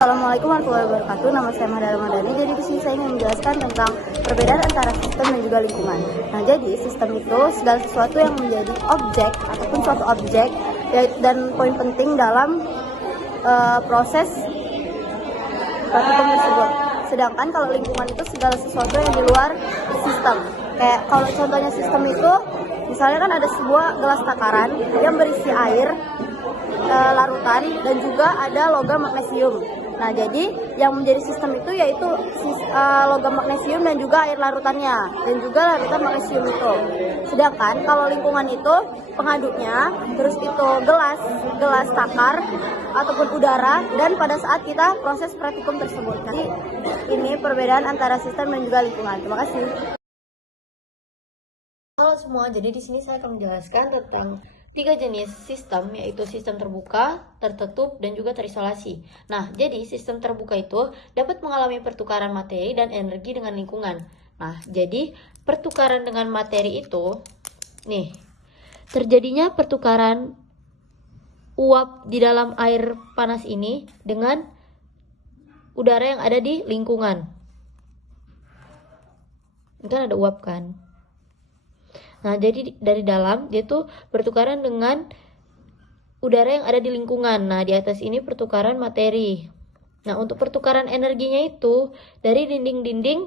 Assalamualaikum warahmatullahi wabarakatuh. Nama saya Mahda Ramadhani. Jadi di sini saya ingin menjelaskan tentang perbedaan antara sistem dan juga lingkungan. Nah, jadi sistem itu segala sesuatu yang menjadi objek ataupun suatu objek dan poin penting dalam proses pratikum tersebut. Sedangkan kalau lingkungan itu segala sesuatu yang di luar sistem. Kayak kalau contohnya sistem itu, misalnya kan ada sebuah gelas takaran yang berisi air, larutan, dan juga ada logam magnesium. Nah, jadi yang menjadi sistem itu yaitu logam magnesium dan juga air larutannya, dan juga larutan magnesium itu. Sedangkan kalau lingkungan itu pengaduknya, terus itu gelas takar ataupun udara, dan pada saat kita proses praktikum tersebut. Jadi ini perbedaan antara sistem dan juga lingkungan. Terima kasih. Halo semua, jadi di sini saya akan menjelaskan tentang 3 jenis sistem, yaitu sistem terbuka, tertutup, dan juga terisolasi. Nah, jadi sistem terbuka itu dapat mengalami pertukaran materi dan energi dengan lingkungan. Nah, jadi pertukaran dengan materi itu, nih, terjadinya pertukaran uap di dalam air panas ini dengan udara yang ada di lingkungan. Ini kan ada uap kan? Nah, jadi dari dalam dia tuh bertukaran dengan udara yang ada di lingkungan. Nah, di atas ini pertukaran materi. Nah, untuk pertukaran energinya itu dari dinding-dinding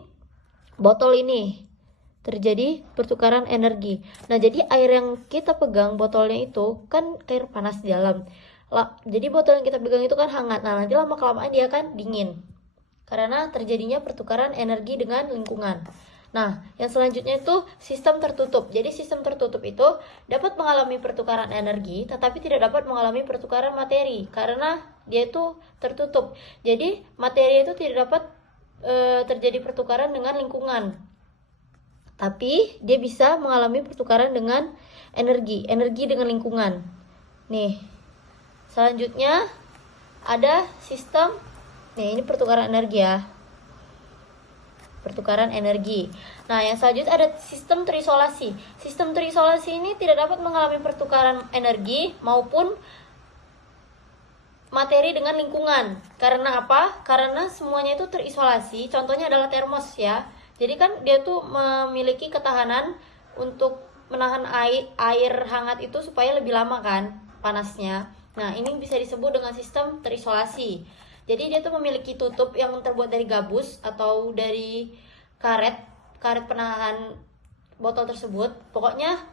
botol ini terjadi pertukaran energi. Nah, jadi air yang kita pegang botolnya itu kan air panas di dalam. Jadi botol yang kita pegang itu kan hangat. Nah, nanti lama-kelamaan dia kan dingin. Karena terjadinya pertukaran energi dengan lingkungan. Nah, yang selanjutnya itu sistem tertutup. Jadi sistem tertutup itu dapat mengalami pertukaran energi, tetapi tidak dapat mengalami pertukaran materi karena dia itu tertutup. Jadi materi itu tidak dapat terjadi pertukaran dengan lingkungan. Tapi dia bisa mengalami pertukaran dengan energi dengan lingkungan. Nih, selanjutnya ada sistem, nih ini pertukaran energi ya. Pertukaran energi. Nah, yang selanjutnya ada sistem terisolasi. Sistem terisolasi ini tidak dapat mengalami pertukaran energi maupun materi dengan lingkungan. Karena apa? Karena semuanya itu terisolasi. Contohnya adalah termos ya. Jadi kan dia tuh memiliki ketahanan untuk menahan air hangat itu supaya lebih lama kan panasnya. Nah, ini bisa disebut dengan sistem terisolasi. Jadi dia tuh memiliki tutup yang terbuat dari gabus atau dari karet penahan botol tersebut. Pokoknya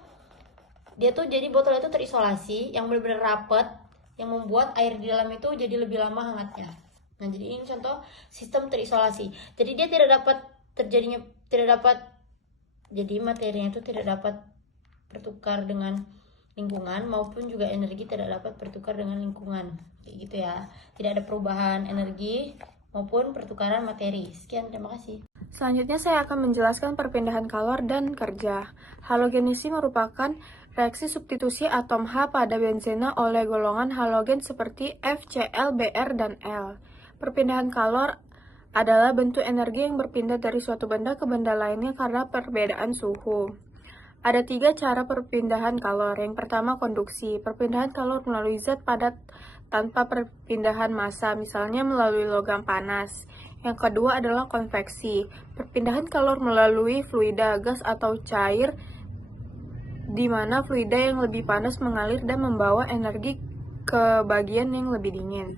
dia tuh jadi botol itu terisolasi yang benar-benar rapat, yang membuat air di dalam itu jadi lebih lama hangatnya. Nah, jadi ini contoh sistem terisolasi. Jadi dia jadi materinya itu tidak dapat bertukar dengan lingkungan maupun juga energi tidak dapat bertukar dengan lingkungan, kayak gitu ya. Tidak ada perubahan energi maupun pertukaran materi. Sekian, terima kasih. Selanjutnya saya akan menjelaskan perpindahan kalor dan kerja. Halogenisi merupakan reaksi substitusi atom H pada benzena oleh golongan halogen seperti FCl, Br, dan L. Perpindahan kalor adalah bentuk energi yang berpindah dari suatu benda ke benda lainnya karena perbedaan suhu. Ada 3 cara perpindahan kalor. Yang pertama, konduksi. Perpindahan kalor melalui zat padat tanpa perpindahan massa, misalnya melalui logam panas. Yang kedua adalah konveksi. Perpindahan kalor melalui fluida, gas atau cair, di mana fluida yang lebih panas mengalir dan membawa energi ke bagian yang lebih dingin.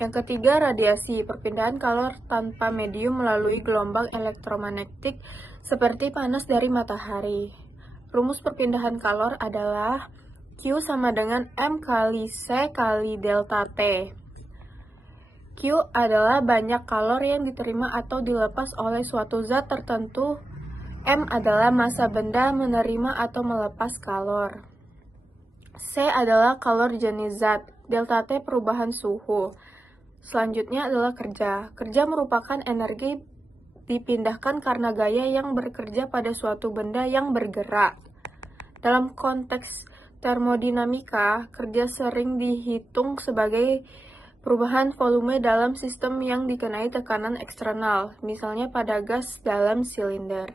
Yang ketiga, radiasi. Perpindahan kalor tanpa medium melalui gelombang elektromagnetik seperti panas dari matahari. Rumus perpindahan kalor adalah Q sama dengan M kali C kali delta T. Q adalah banyak kalor yang diterima atau dilepas oleh suatu zat tertentu. M adalah massa benda menerima atau melepas kalor. C adalah kalor jenis zat. Delta T perubahan suhu. Selanjutnya adalah kerja. Kerja merupakan energi dipindahkan karena gaya yang bekerja pada suatu benda yang bergerak. Dalam konteks termodinamika, kerja sering dihitung sebagai perubahan volume dalam sistem yang dikenai tekanan eksternal, misalnya pada gas dalam silinder.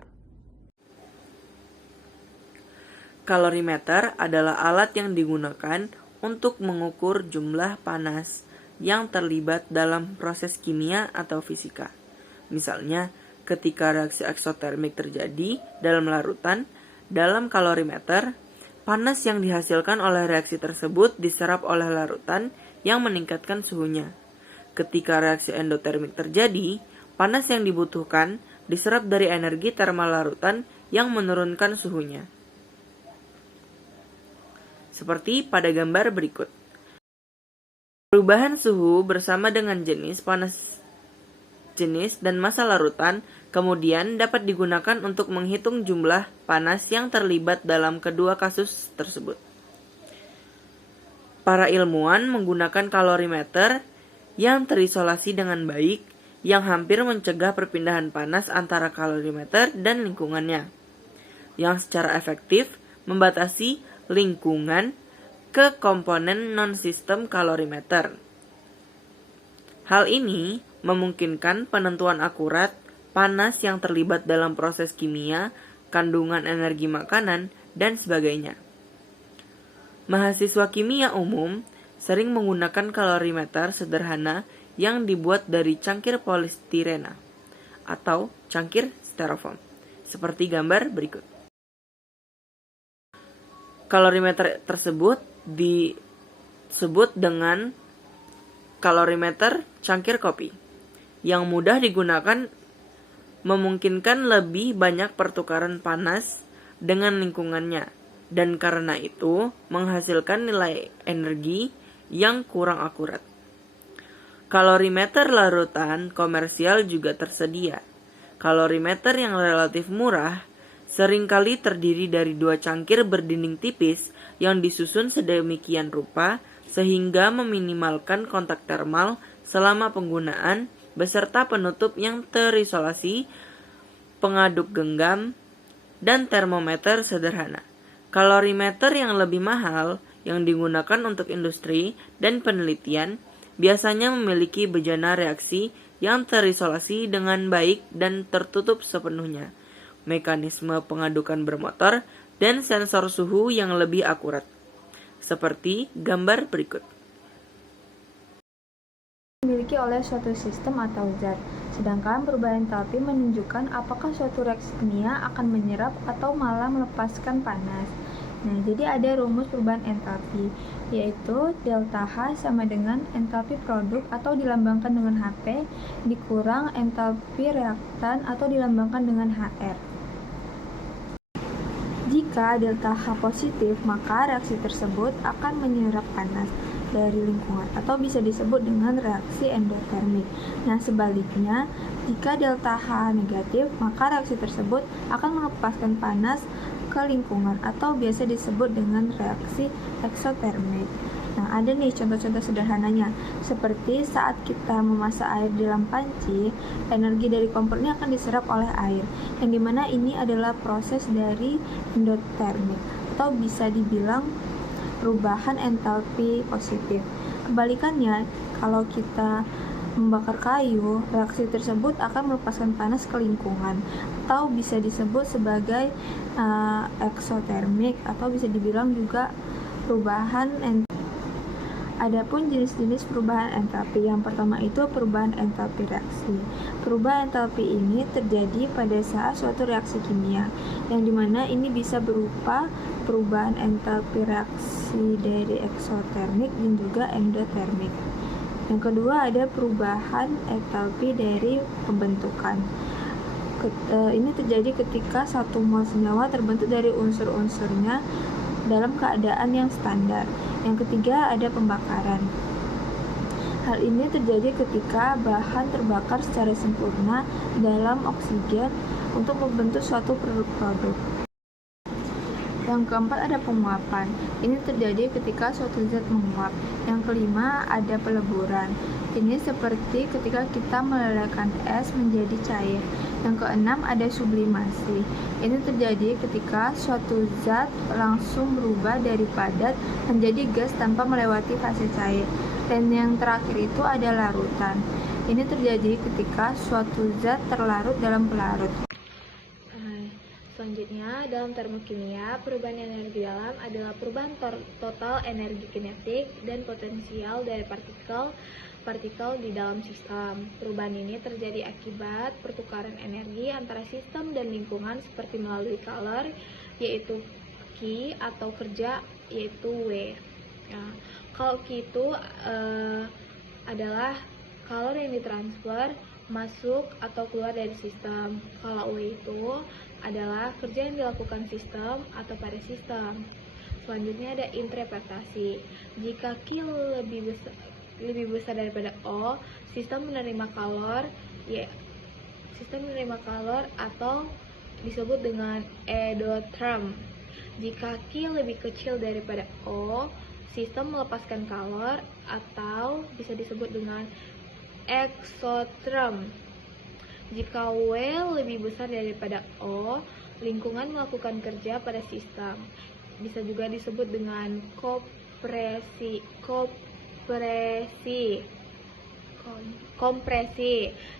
Kalorimeter adalah alat yang digunakan untuk mengukur jumlah panas yang terlibat dalam proses kimia atau fisika. Misalnya, ketika reaksi eksotermik terjadi dalam larutan, dalam kalorimeter, panas yang dihasilkan oleh reaksi tersebut diserap oleh larutan yang meningkatkan suhunya. Ketika reaksi endotermik terjadi, panas yang dibutuhkan diserap dari energi termal larutan yang menurunkan suhunya. Seperti pada gambar berikut. Perubahan suhu bersama dengan jenis dan massa larutan kemudian dapat digunakan untuk menghitung jumlah panas yang terlibat dalam kedua kasus tersebut. Para ilmuwan menggunakan kalorimeter yang terisolasi dengan baik yang hampir mencegah perpindahan panas antara kalorimeter dan lingkungannya, yang secara efektif membatasi lingkungan ke komponen non-sistem kalorimeter. Hal ini memungkinkan penentuan akurat panas yang terlibat dalam proses kimia, kandungan energi makanan, dan sebagainya. Mahasiswa kimia umum sering menggunakan kalorimeter sederhana yang dibuat dari cangkir polistirena atau cangkir styrofoam, seperti gambar berikut. Kalorimeter tersebut disebut dengan kalorimeter cangkir kopi, yang mudah digunakan memungkinkan lebih banyak pertukaran panas dengan lingkungannya, dan karena itu menghasilkan nilai energi yang kurang akurat. Kalorimeter larutan komersial juga tersedia. Kalorimeter yang relatif murah seringkali terdiri dari 2 cangkir berdinding tipis yang disusun sedemikian rupa sehingga meminimalkan kontak termal selama penggunaan beserta penutup yang terisolasi, pengaduk genggam, dan termometer sederhana. Kalorimeter yang lebih mahal yang digunakan untuk industri dan penelitian biasanya memiliki bejana reaksi yang terisolasi dengan baik dan tertutup sepenuhnya, mekanisme pengadukan bermotor, dan sensor suhu yang lebih akurat, seperti gambar berikut. Dimiliki oleh suatu sistem atau zat, sedangkan perubahan entalpi menunjukkan apakah suatu reaksi kimia akan menyerap atau malah melepaskan panas. Nah, jadi ada rumus perubahan entalpi, yaitu delta H sama dengan entalpi produk atau dilambangkan dengan HP dikurang entalpi reaktan atau dilambangkan dengan HR. Jika delta H positif, maka reaksi tersebut akan menyerap panas dari lingkungan atau bisa disebut dengan reaksi endotermik. Nah, sebaliknya, jika delta H negatif, maka reaksi tersebut akan melepaskan panas ke lingkungan atau biasa disebut dengan reaksi eksotermik. Nah, ada nih contoh-contoh sederhananya. Seperti saat kita memasak air di dalam panci, energi dari kompor ini akan diserap oleh air, yang dimana ini adalah proses dari endotermik atau bisa dibilang perubahan entalpi positif. Kebalikannya, kalau kita membakar kayu, reaksi tersebut akan melepaskan panas ke lingkungan atau bisa disebut sebagai eksotermik atau bisa dibilang juga perubahan entalpi. Adapun jenis-jenis perubahan entalpi, yang pertama itu perubahan entalpi reaksi. Perubahan entalpi ini terjadi pada saat suatu reaksi kimia, yang dimana ini bisa berupa perubahan entalpi reaksi dari eksotermik dan juga endotermik. Yang kedua ada perubahan entalpi dari pembentukan. Ini terjadi ketika satu mol senyawa terbentuk dari unsur-unsurnya dalam keadaan yang standar. Yang ketiga ada pembakaran. Hal ini terjadi ketika bahan terbakar secara sempurna dalam oksigen untuk membentuk suatu produk. Yang keempat ada penguapan. Ini terjadi ketika suatu zat menguap. Yang kelima ada peleburan. Ini seperti ketika kita melelehkan es menjadi cair. Yang keenam ada sublimasi. Ini terjadi ketika suatu zat langsung berubah dari padat menjadi gas tanpa melewati fase cair. Dan yang terakhir itu ada larutan. Ini terjadi ketika suatu zat terlarut dalam pelarut. Selanjutnya Selanjutnya, dalam termokimia, perubahan energi dalam adalah perubahan total energi kinetik dan potensial dari partikel di dalam sistem. Perubahan ini terjadi akibat pertukaran energi antara sistem dan lingkungan seperti melalui calor, yaitu Q, atau kerja, yaitu W. Nah, kalau Q itu adalah calor yang ditransfer masuk atau keluar dari sistem. Kalau W itu adalah kerja yang dilakukan sistem atau pada sistem. Selanjutnya ada interpretasi. Jika Q lebih besar daripada O, sistem menerima kalor atau disebut dengan endotherm. Jika Q lebih kecil daripada O, sistem melepaskan kalor atau bisa disebut dengan exotherm. Jika W lebih besar daripada O, lingkungan melakukan kerja pada sistem. Bisa juga disebut dengan kompresi.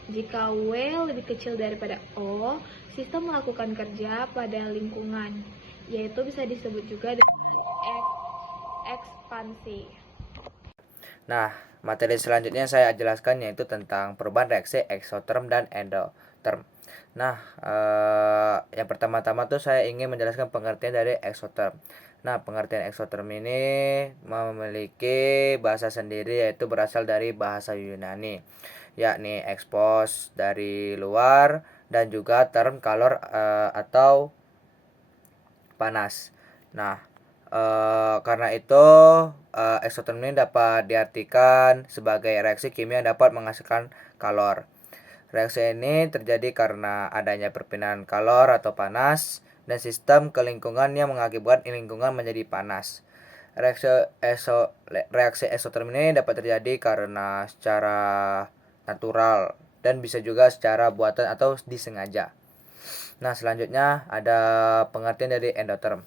Jika W lebih kecil daripada O, sistem melakukan kerja pada lingkungan, yaitu bisa disebut juga dengan ekspansi. Nah, materi selanjutnya saya jelaskan yaitu tentang perubahan reaksi eksotherm dan endotherm. Nah, yang pertama-tama tuh saya ingin menjelaskan pengertian dari eksotherm. Nah, pengertian eksotherm ini memiliki bahasa sendiri, yaitu berasal dari bahasa Yunani, yakni expose dari luar dan juga term kalor atau panas. Nah, karena itu eksotherm ini dapat diartikan sebagai reaksi kimia yang dapat menghasilkan kalor. Reaksi ini terjadi karena adanya perpindahan kalor atau panas dan sistem ke lingkungan yang mengakibatkan lingkungan menjadi panas. Reaksi eksotherm ini dapat terjadi karena secara natural dan bisa juga secara buatan atau disengaja. Nah, selanjutnya ada pengertian dari endotherm.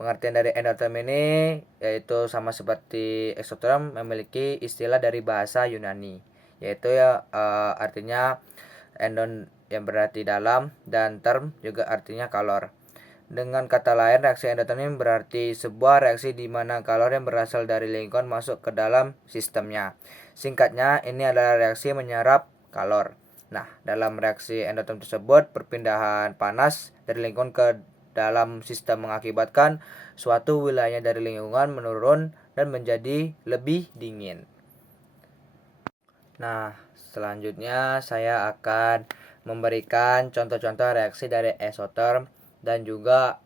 Pengertian dari endotherm ini yaitu sama seperti eksotherm, memiliki istilah dari bahasa Yunani, yaitu artinya endon yang berarti dalam dan term juga artinya kalor. Dengan kata lain, reaksi endotherm ini berarti sebuah reaksi di mana kalor yang berasal dari lingkungan masuk ke dalam sistemnya. Singkatnya, ini adalah reaksi menyerap kalor. Nah, dalam reaksi endotherm tersebut, perpindahan panas dari lingkungan ke dalam sistem mengakibatkan suatu wilayah dari lingkungan menurun dan menjadi lebih dingin. Nah, selanjutnya saya akan memberikan contoh-contoh reaksi dari eksotherm dan juga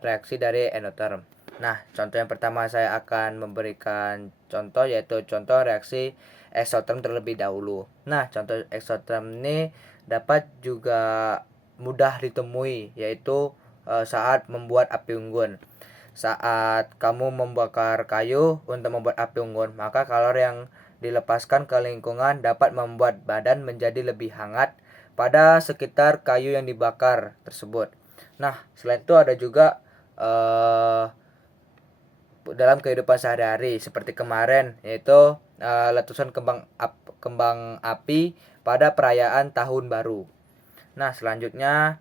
reaksi dari endotherm. Nah, contoh yang pertama saya akan memberikan contoh, yaitu contoh reaksi eksotherm terlebih dahulu. Nah, contoh eksotherm ini dapat juga mudah ditemui, yaitu saat membuat api unggun. Saat kamu membakar kayu untuk membuat api unggun, maka kalor yang dilepaskan ke lingkungan dapat membuat badan menjadi lebih hangat pada sekitar kayu yang dibakar tersebut. Nah, selain itu ada juga dalam kehidupan sehari-hari seperti kemarin, yaitu letusan kembang api pada perayaan Tahun Baru. Nah, selanjutnya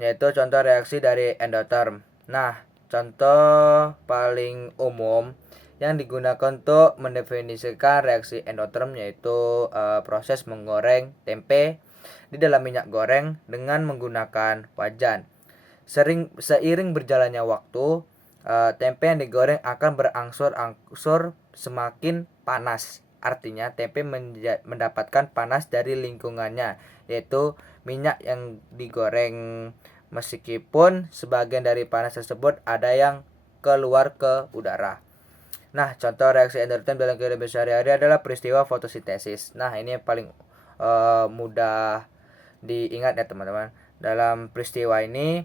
yaitu contoh reaksi dari endotherm. Nah, contoh paling umum yang digunakan untuk mendefinisikan reaksi endotherm yaitu proses menggoreng tempe di dalam minyak goreng dengan menggunakan wajan. Seiring berjalannya waktu, tempe yang digoreng akan berangsur-angsur semakin panas. Artinya tempe mendapatkan panas dari lingkungannya, yaitu minyak yang digoreng, meskipun sebagian dari panas tersebut ada yang keluar ke udara. Nah, contoh reaksi endotherm dalam kehidupan sehari-hari adalah peristiwa fotosintesis. Nah, ini yang paling mudah diingat ya teman-teman. Dalam peristiwa ini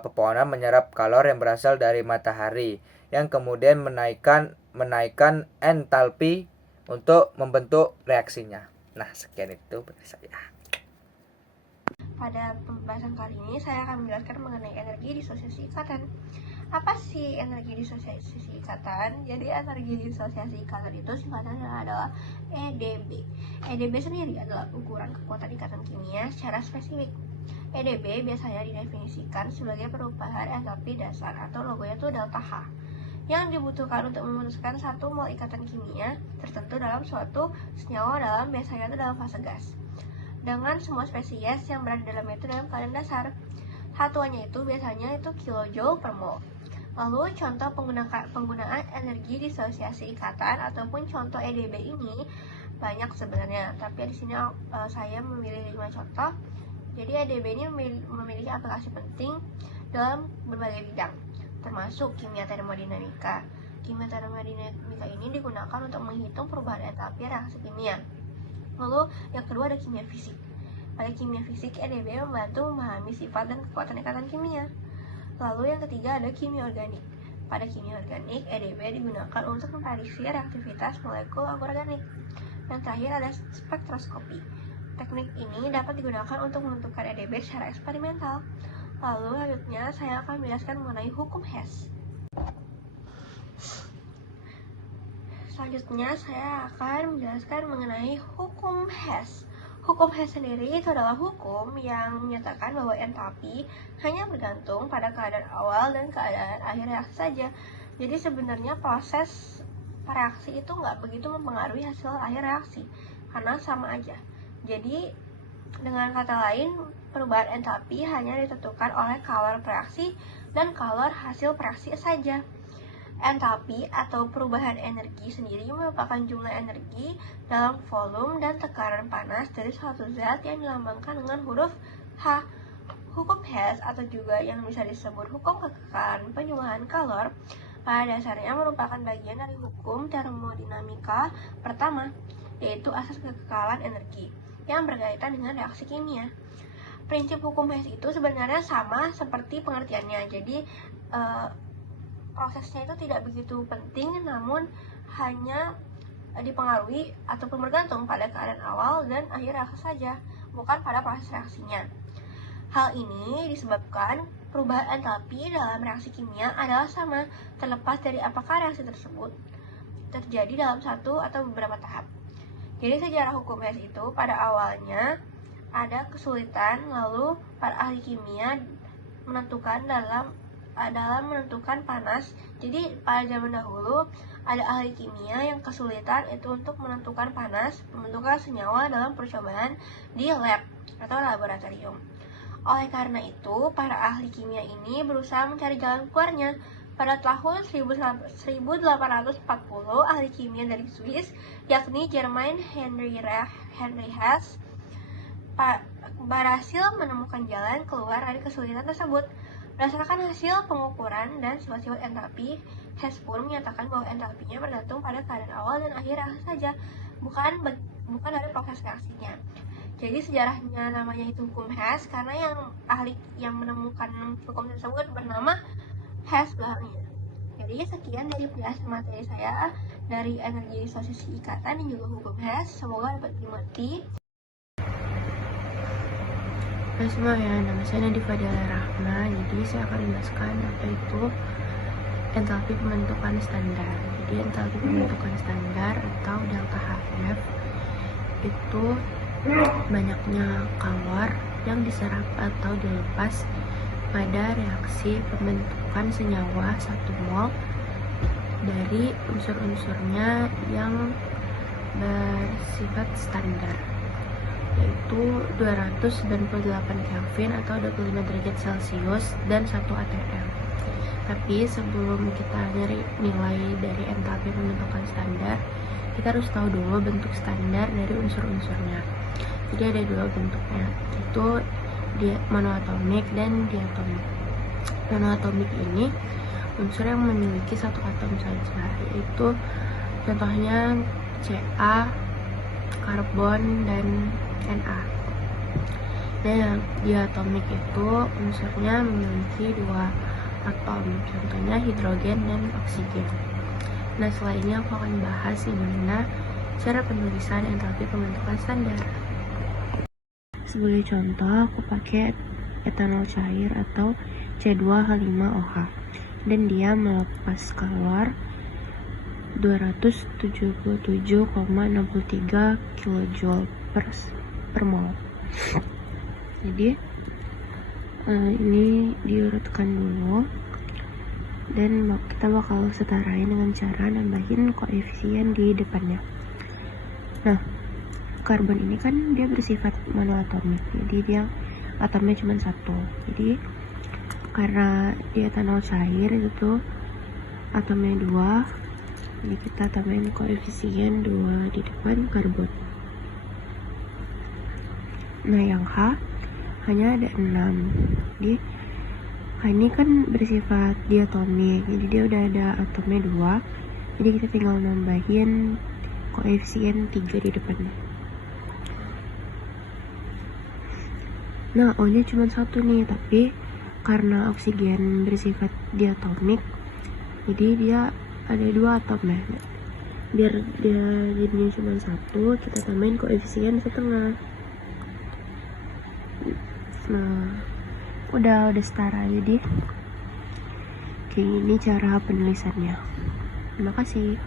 pepohonan menyerap kalor yang berasal dari matahari yang kemudian menaikkan entalpi untuk membentuk reaksinya. Nah, sekian itu dari saya. Pada pembahasan kali ini saya akan menjelaskan mengenai energi disosiasi ikatan. Apa sih energi disosiasi ikatan? Jadi energi disosiasi ikatan itu singkatannya adalah EDB. EDB sendiri adalah ukuran kekuatan ikatan kimia secara spesifik. EDB biasanya didefinisikan sebagai perubahan entalpi dasar atau logonya itu delta H yang dibutuhkan untuk memutuskan satu mol ikatan kimia tertentu dalam suatu senyawa biasanya itu dalam fase gas dengan semua spesies yang berada dalamnya itu dalam keadaan dasar. Satuannya itu biasanya itu kilojoule per mol. Lalu contoh penggunaan energi disosiasi ikatan ataupun contoh EDB ini banyak sebenarnya, tapi di sini saya memilih 5 contoh. Jadi EDB ini memiliki aplikasi penting dalam berbagai bidang, termasuk kimia termodinamika. Kimia termodinamika ini digunakan untuk menghitung perubahan entalpi reaksi kimia. Lalu yang kedua ada kimia fisik. Pada kimia fisik, EDB membantu memahami sifat dan kekuatan ikatan kimia. Lalu yang ketiga ada kimia organik. Pada kimia organik, EDB digunakan untuk memprediksi reaktivitas molekul organik. Yang terakhir ada spektroskopi. Teknik ini dapat digunakan untuk menentukan EDB secara eksperimental. Lalu selanjutnya saya akan menjelaskan mengenai hukum Hess. Selanjutnya saya akan menjelaskan mengenai hukum Hess. Hukum Hess sendiri itu adalah hukum yang menyatakan bahwa entalpi hanya bergantung pada keadaan awal dan keadaan akhir reaksi saja. Jadi sebenarnya proses reaksi itu nggak begitu mempengaruhi hasil akhir reaksi, karena sama aja. Jadi dengan kata lain, perubahan entalpi hanya ditentukan oleh kalor reaksi dan kalor hasil reaksi saja. Entalpi atau perubahan energi sendiri merupakan jumlah energi dalam volume dan tekanan panas dari suatu zat yang dilambangkan dengan huruf H. Hukum Hess atau juga yang bisa disebut hukum kekekalan penyuahan kalor pada dasarnya merupakan bagian dari hukum termodinamika pertama, yaitu asas kekekalan energi yang berkaitan dengan reaksi kimia. Prinsip hukum Hess itu sebenarnya sama seperti pengertiannya, jadi prosesnya itu tidak begitu penting, namun hanya dipengaruhi ataupun bergantung pada keadaan awal dan akhir reaksi saja, bukan pada proses reaksinya. Hal ini disebabkan perubahan entalpi dalam reaksi kimia adalah sama, terlepas dari apakah reaksi tersebut terjadi dalam satu atau beberapa tahap. Jadi sejarah hukum Hess itu pada awalnya ada kesulitan, lalu para ahli kimia menentukan dalam menentukan panas. Jadi pada zaman dahulu ada ahli kimia yang kesulitan itu untuk menentukan panas, pembentukan senyawa dalam percobaan di lab atau laboratorium. Oleh karena itu, para ahli kimia ini berusaha mencari jalan keluarnya. Pada tahun 1840, ahli kimia dari Swiss, yakni Germain Henry Hess, berhasil menemukan jalan keluar dari kesulitan tersebut. Berdasarkan hasil pengukuran dan sifat-sifat entalpi, Hess pun menyatakan bahwa entalpinya bergantung pada keadaan awal dan akhir reaksi saja, bukan dari proses reaksinya. Jadi sejarahnya namanya itu hukum Hess karena yang ahli yang menemukan hukum tersebut bernama Hess belakangnya. Jadi sekian dari penjelasan materi saya dari energi disosiasi ikatan dan juga hukum Hess. Semoga dapat dimengerti. Halo semua ya, nama saya Nadifa Dela Rahma. Jadi saya akan menjelaskan apa itu entalpi pembentukan standar. Jadi entalpi pembentukan standar atau delta HF itu banyaknya kalor yang diserap atau dilepas pada reaksi pembentukan senyawa 1 mol dari unsur-unsurnya yang bersifat standar, yaitu 298 Kelvin atau 25 derajat Celcius dan 1 atm. Tapi sebelum kita nyari nilai dari entalpi pembentukan standar, kita harus tahu dulu bentuk standar dari unsur-unsurnya. Jadi ada 2 bentuknya, itu monoatomik dan diatomik. Monoatomik ini unsur yang memiliki 1 atom saja, yaitu contohnya Ca, karbon, dan Na. Dan yang diatomik itu unsurnya memiliki 2 atom, contohnya hidrogen dan oksigen. Nah, setelah ini aku akan bahas gimana cara penulisan entalpi pembentukan standar. Sebagai contoh, aku pakai etanol cair atau C2H5OH dan dia melepas kalor 277,63 kJ per mol. Jadi Ini diurutkan dulu, dan kita bakal setarain dengan cara nambahin koefisien di depannya. Nah, karbon ini kan dia bersifat monoatomik, jadi dia atomnya cuma satu. Jadi karena dia etanol cair itu atomnya 2, jadi kita tambahin koefisien 2 di depan karbon. Nah, yang H hanya ada 6. Jadi H ini kan bersifat diatomik, jadi dia udah ada atomnya 2, jadi kita tinggal nambahin koefisien 3 di depannya. Nah, O nya cuma 1 nih, tapi karena oksigen bersifat diatomik, jadi dia ada 2 atom ya. Biar dia jadinya cuma 1, kita tambahin koefisien 1/2. Nah, udah setara jadi kayak gini cara penulisannya. Terima kasih.